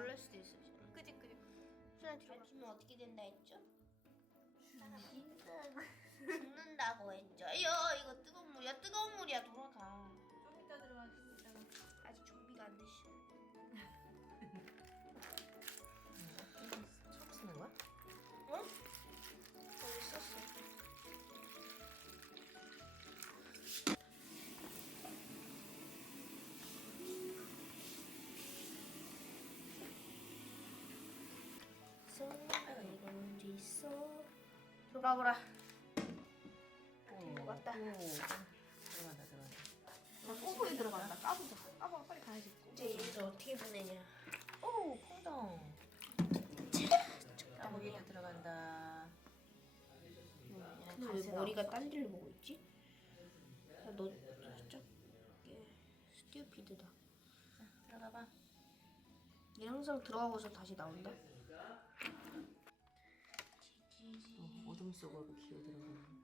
놀랄 수도 있어. 끄직끄직. 수나 뒤로 가. 아침에 어떻게 된다 했죠? 죽는다고 했죠. 이거 뜨거운 물이야. 뜨거운 물이야. 돌아가. 좀 이따 들어가. 좀 이따가. 아직 준비가 안 됐어. 처음 쓰는 거야? 어? 거기 썼어. 알고 있어. 돌아보라. 들어갔다. 들어간다. 꼬부에 들어간다. 까부자. 까부가 빨리 가야지. 이제 얘를 어떻게 보내냐? 오, 퐁덩. 까보기도 들어간다. 근데 왜 머리가 딴 데를 보고 있지? 야, 너 진짜 스튜피드다. 자, 들어가봐. 얘 항상 들어가고서 다시 나온다. 어둠 속으로 기어 들어가는.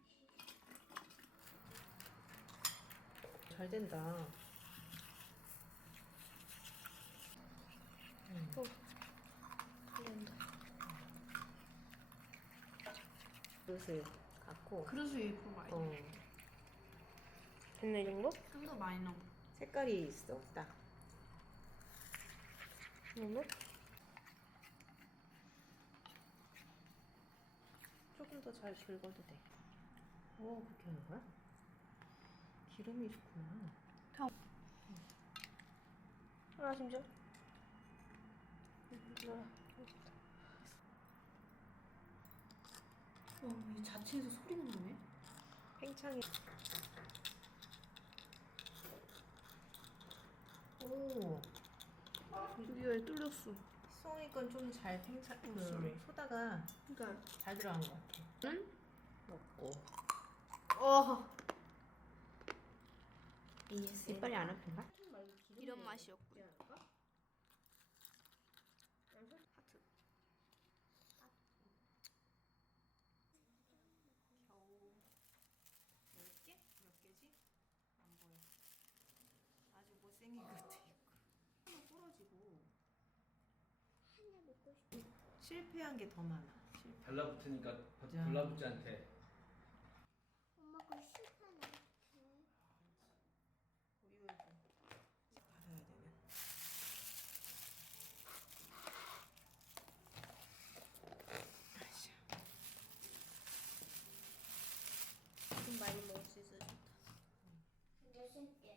잘 된다. 달린다. 그릇을 갖고. 그릇을 일부러 많이 넣어. 됐나 이 정도? 좀 더 많이 넣어. 색깔이 있어, 딱. 이거? 조금 더 잘 긁어도 돼. 오, 그렇게 하는 거야? 기름이 좋구나. 하나 심지어. 이 자체에서 소리가 나네. 팽창이. 오, 여기가 뚫렸어. 수홍이 건 좀 잘 팽창, 소다가 그러니까. 잘 들어간 것 같아. 응? 먹고. 이빨이 안 아픈가? 이런 맛이었고. 하트. 겨우 10개? 몇 개지? 안 보여. 아주 못생긴 것도 있고. 하나 부러지고. 실패한 게 더 많아. 실패. 달라붙으니까 자. 달라붙지 않대. 엄마 그거 실패하네. 이거 받아야 되는. 좀 많이 먹을 수 있어 좋다. 몇십 개?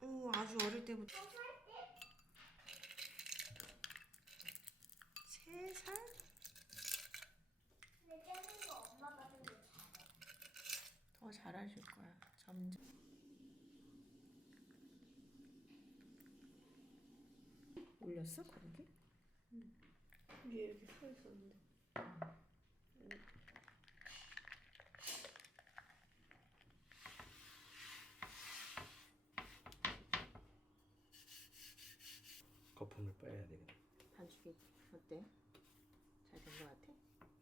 오, 아주 어릴 때부터. 3살? 근데 깨는 거 엄마가 좀 잘해. 더 잘하실 거야. 점점. 올렸어? 거기? 위에 이렇게 서 있었는데. 거품을 빼야 되겠다. 반죽이 어때? 잘 된 거 같아?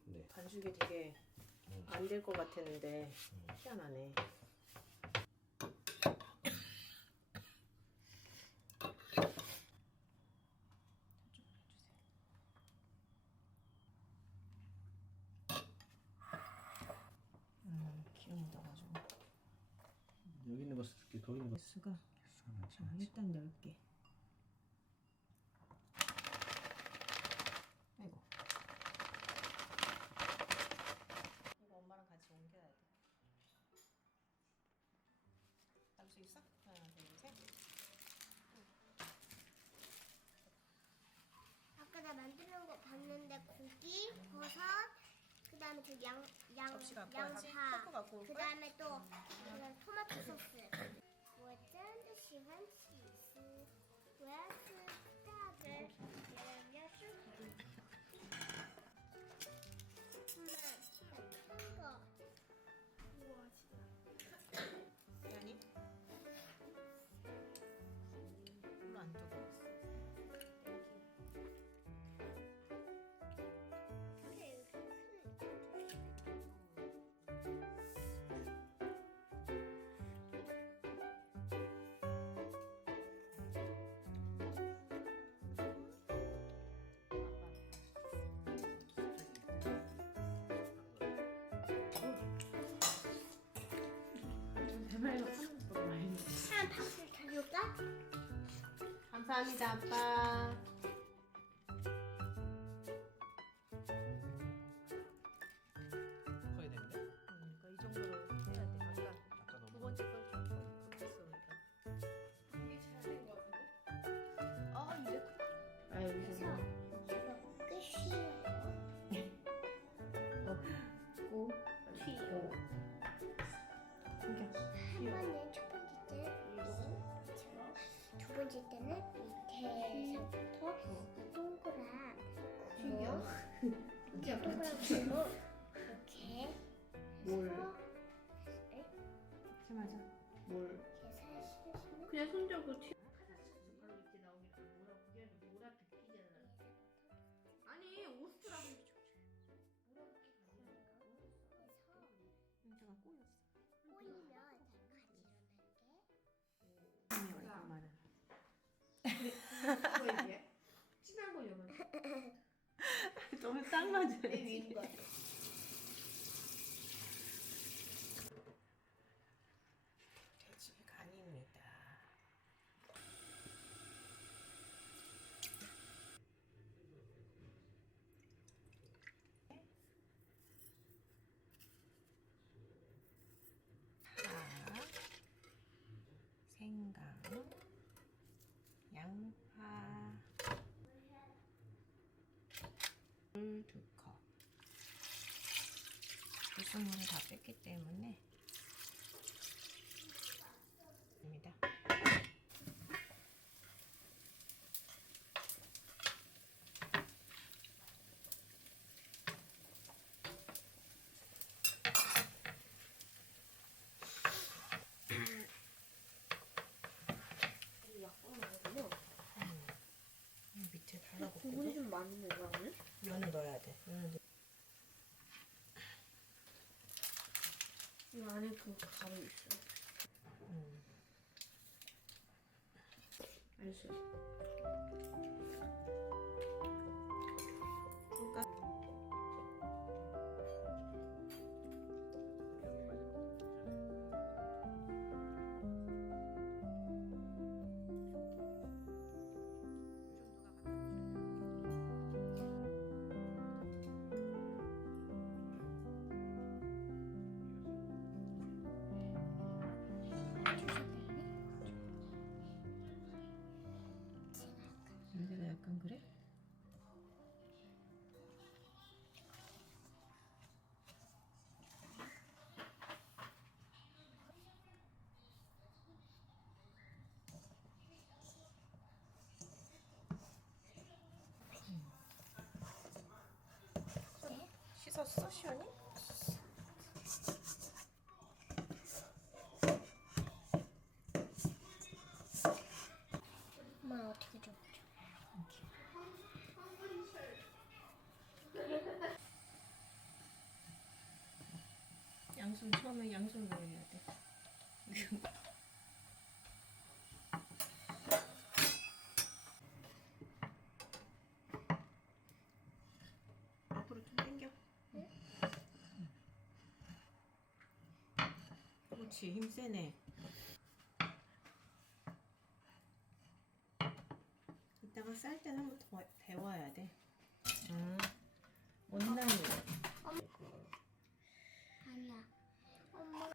네. 반죽이 되게 안 될 거 같았는데 희한하네. 기름 묻어가지고. 여기 있는 거 쓸게. 거기 있는 거 수가 일단 넓게. 아이고. 이거 엄마랑 같이 옮겨야 돼. 할 수 있어? 하나, 둘, 셋. 아까 나 만드는 거 봤는데 고기, 버섯, 그다음에 그 접시 갖고 와야지. 포크 양파, 갖고 올 거야? 그다음에 또 그 토마토 소스. 我真的喜欢起司，我要吃大的，别人要吃很烫的。 우와 진짜. 시연이? 별로 안 뜨거웠어. 이모라이가 파는 것보다 많이 먹어. 한 박수 쳐줄까? 감사합니다, 아빠. 커야 되는데? 그러니까 이 정도로 해야 돼. 아까 아까 두 너무 번째 걸좀 급했어 우리가. 이게 잘 된 거 같은데? 아 이제 아 여기서 끝이에요. 고 튀고. 한 번은 첫 번째 때는 위로, 두 번째 때는 밑에서부터 동그란 구멍, 동그란 구멍 이렇게 뭘? 해서 맞아. 뭘? 이렇게 사시면 그냥 손잡고 튀. 바로 이렇게 나오니까 뭐라 그게 뭐라 비키잖아. 아니 오스트라고 문제가 꼬였어. 꼬이면 가지런하게 힘이 얼마나? 이거 얘기해? 진한 거 여면 너무 딱 맞아. 내 위인 거야. 돼지 간입니다. 파, 생강, 양파, 물 2컵. 불순물을 다 뺐기 때문에 입니다. 밑에 달라붙거든. 좀 많네 나는. 면을 넣어야 돼. 이 안에 그 가루 있어. 알수 있어. 그러니까 냄새가 약간 그래? 씻었어, 시원이? 엄마 어떻게 좀 양손 처음에 양손으로 해야 돼. 앞으로 좀 당겨. 그렇지, 힘 세네. 이따가 쌀 때는 한 번 더 데워야 돼. 원나무. 아니야. 엄마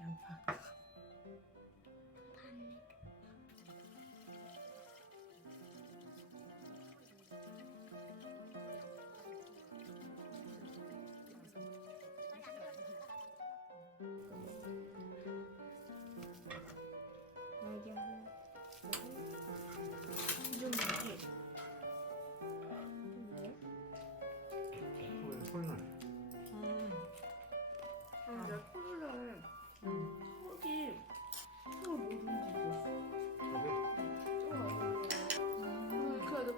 양파. 반네. 날개 하나. 좀 돼. 홀날. 아, 나 토를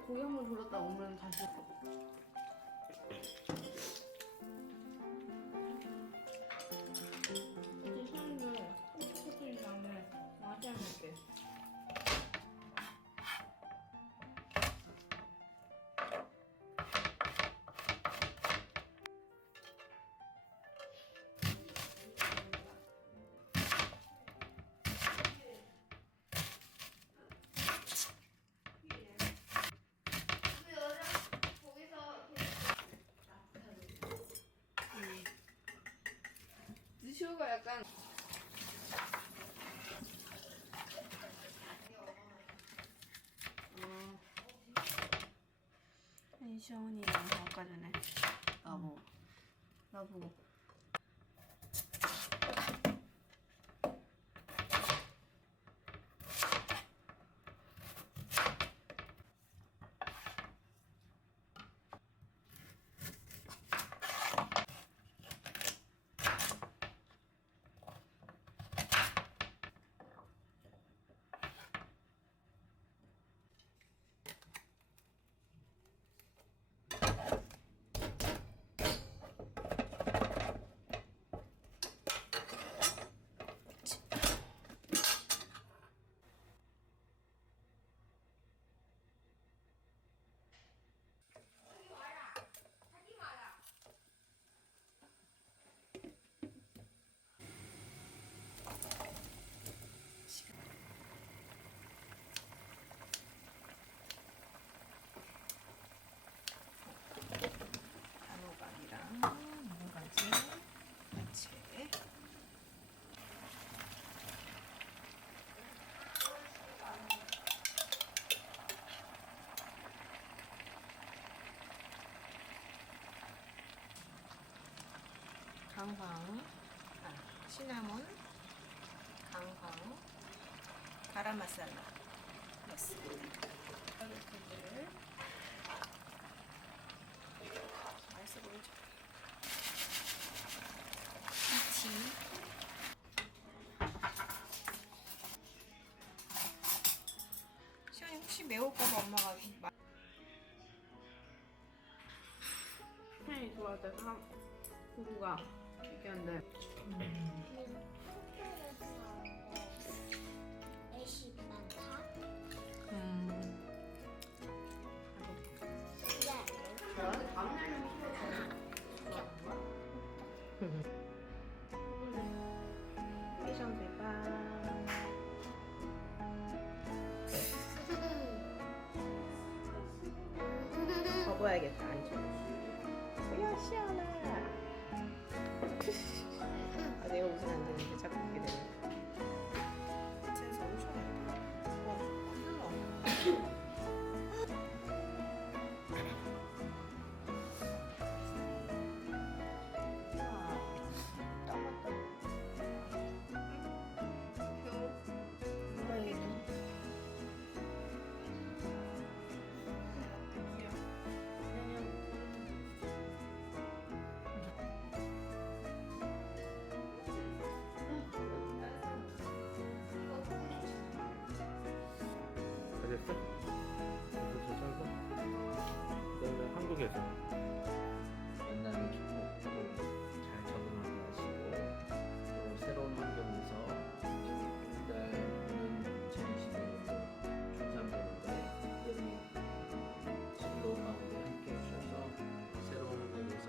고기 한 번 졸였다 오면 다시. 이제 사람들 코끼리 다음에 맛이 안 날게. 지슈가 약간 시원이랑 아까 전에 나보고 단호박이랑 무가지 야채. 강황, 시나몬, 강황, 가람 마살라 넣습니다. 이렇게를 맛있어 보이죠? 김치, 시원이 혹시 매울까봐 엄마가 편히 좋아할 때 부부가 얘기한대. 애쉬 많다. 접어야겠다. 안쪽. 야 시원해. 아, 내가 웃으면 안 되는데 자꾸 웃게 되네. 진짜 엄청 다 됐어? 벌써 짧아? 그다음에 한국에서 옛날 축복을 잘 적응하게 하시고 또 새로운 환경에서 일단 오는 2021년도 중3되는데 여기 진로 가운데 함께 해주셔서 새로운 환경에서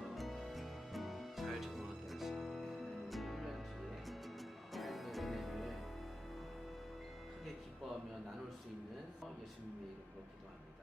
잘 적응하게 하시고 1년 뒤에 내년에 크게 기뻐하며 나눌 수 있는 예수님의 이름으로 기도합니다.